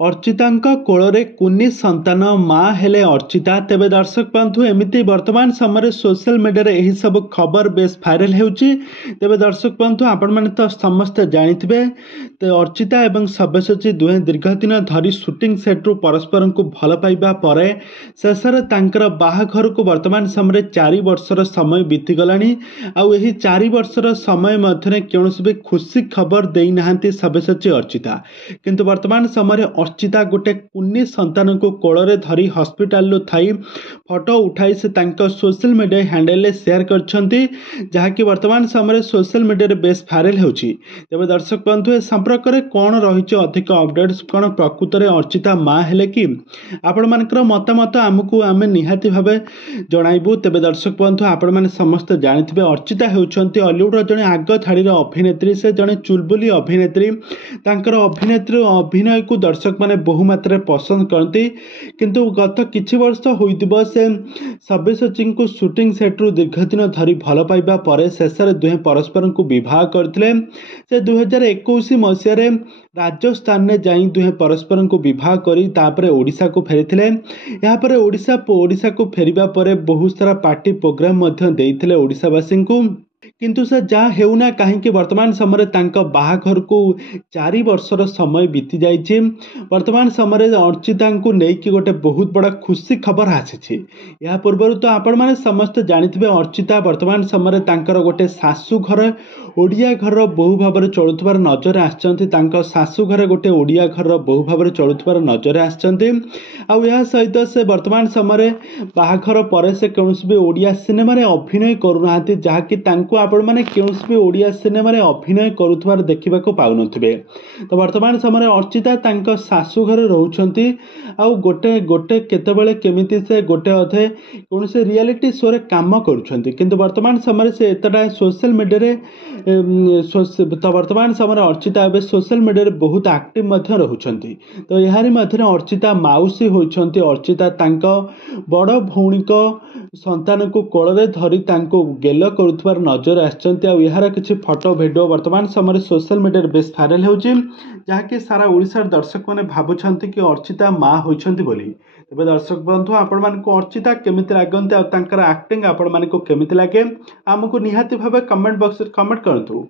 अर्चितांक कोଳରେ कुनी संतान माँ हेले अर्चिता। तेबे दर्शक बंधु एमती वर्तमान समय सोशल मीडिया रे यही सब खबर बेस भाइराल होउची। तेबे दर्शक बंधु आपण माने तो समस्त जानिथिबे तो अर्चिता एवं सब्यसाची दुहे दीर्घ दिन धरी शूटिंग सेट रु परस्पर को भल पाइबा परे शेषर तांकर बाहाघर को वर्तमान समय 4 वर्षर समय बीती गलानी। आउ एही 4 वर्षर समय मध्यरे कौनसी भी खुशी खबर देई नाहंती सब्यसाची अर्चिता। किंतु वर्तमान समय अर्चिता गोटे कुनी संतान को कोଳରେ धरी हॉस्पिटल थी फोटो उठाई से तांको सोशल मीडिया हैंडल रे शेयर करछंती, जहाँकि वर्तमान समय सोशल मीडिया रे बेस भाइराल होउची। तेबे दर्शक बंधु ए संपर्क रे कोन रहिछ अधिक अपडेट्स कोन प्रकृत रे अर्चिता माँ हेले कि आपण मानकर मतामत आमको आमे निहाती भाबे जणाइबू। तेबे दर्शक बंधु आपण माने समस्त जानिथिबे अर्चिता हेउछंती हॉलीवुड रो जने आग थाड़ी रो अभिनेत्री। से जने चुलबुली अभिनेत्री। तांकर अभिनय को दर्शक माने बहु मात्रा पसंद करती। किंतु गत किछि वर्ष होइतिबो से सब्यसाची को शूटिंग सेट रु दीर्घ दिन धरी भल पाइबा परे शेषर दुहे परस्पर को विवाह करथिले। से 2021 मसीह रे राजस्थान ने जाई दुहे परस्पर को विवाह करी तापरे ओडिशा को फेरिथिले। यहाँ पर ओडिशा को फेरिबा परे बहुत सारा पार्टी प्रोग्राम मध्य देइथिले ओडिशावासी को। किंतु से जहाँ हेउना कहीं वर्तमान समय तांका बाहाघर को 4 वर्षर समय बीती जाइए। वर्तमान समय अर्चिता को लेकिन गोटे बहुत बड़ा खुशी खबर आसी। या पूर्व तो आपण मैंने समस्त जानिथिबे अर्चिता वर्तमान समय तांकर गोटे सासू घर ओडिया घर बहु भाव चलुवार नजर आछंती। तांका सासू घर गोटे ओडिया घर बहु भाव चलुवार नजर आछंती। आउ या सहित से वर्तमान समय बाहाघर पर से कौनसी भी ओडिया सिनेमा रे अभिनय करूनाहांती, जहाँकि तांको आपण माने कौनसी भी ओडिया सिनेमा रे अभिनय करुथवार देखिबा को पाउनथिबे। तो वर्तमान समय अर्चिता तांका सासू घर रहउछंती। आउ गोटे केतेबेले केमिति से गोटे अधे कौनसी रियलिटी शो रे काम करूछंती। किंतु वर्तमान समय से एतटा सोशल मीडिया रे तो वर्तमान समय अर्चिता एबे सोशल मीडिया रे बहुत एक्टिव मध्य रहउछंती। तो यारी मध्य अर्चिता माउसी होइछंती। अर्चिता तांका बड़ भौणी को संतान को कोଳରେ धरी तांको गेल करुथवार नजर आछंती। आ यार किछि फोटो वीडियो वर्तमान समय सोशल मीडिया रे बेस भाइराल होउची, जहाँकि सारा ओडिशार दर्शक माने भाबुछंती कि अर्चिता माँ होइछंती बोली। तेबे दर्शक बंधु आपण मानको अर्चिता केमिति लागंती आ तांकर एक्टिंग आपण मानको केमिति लागे आमको निहाती भाबे कमेंट बॉक्स रे कमेंट करंतु।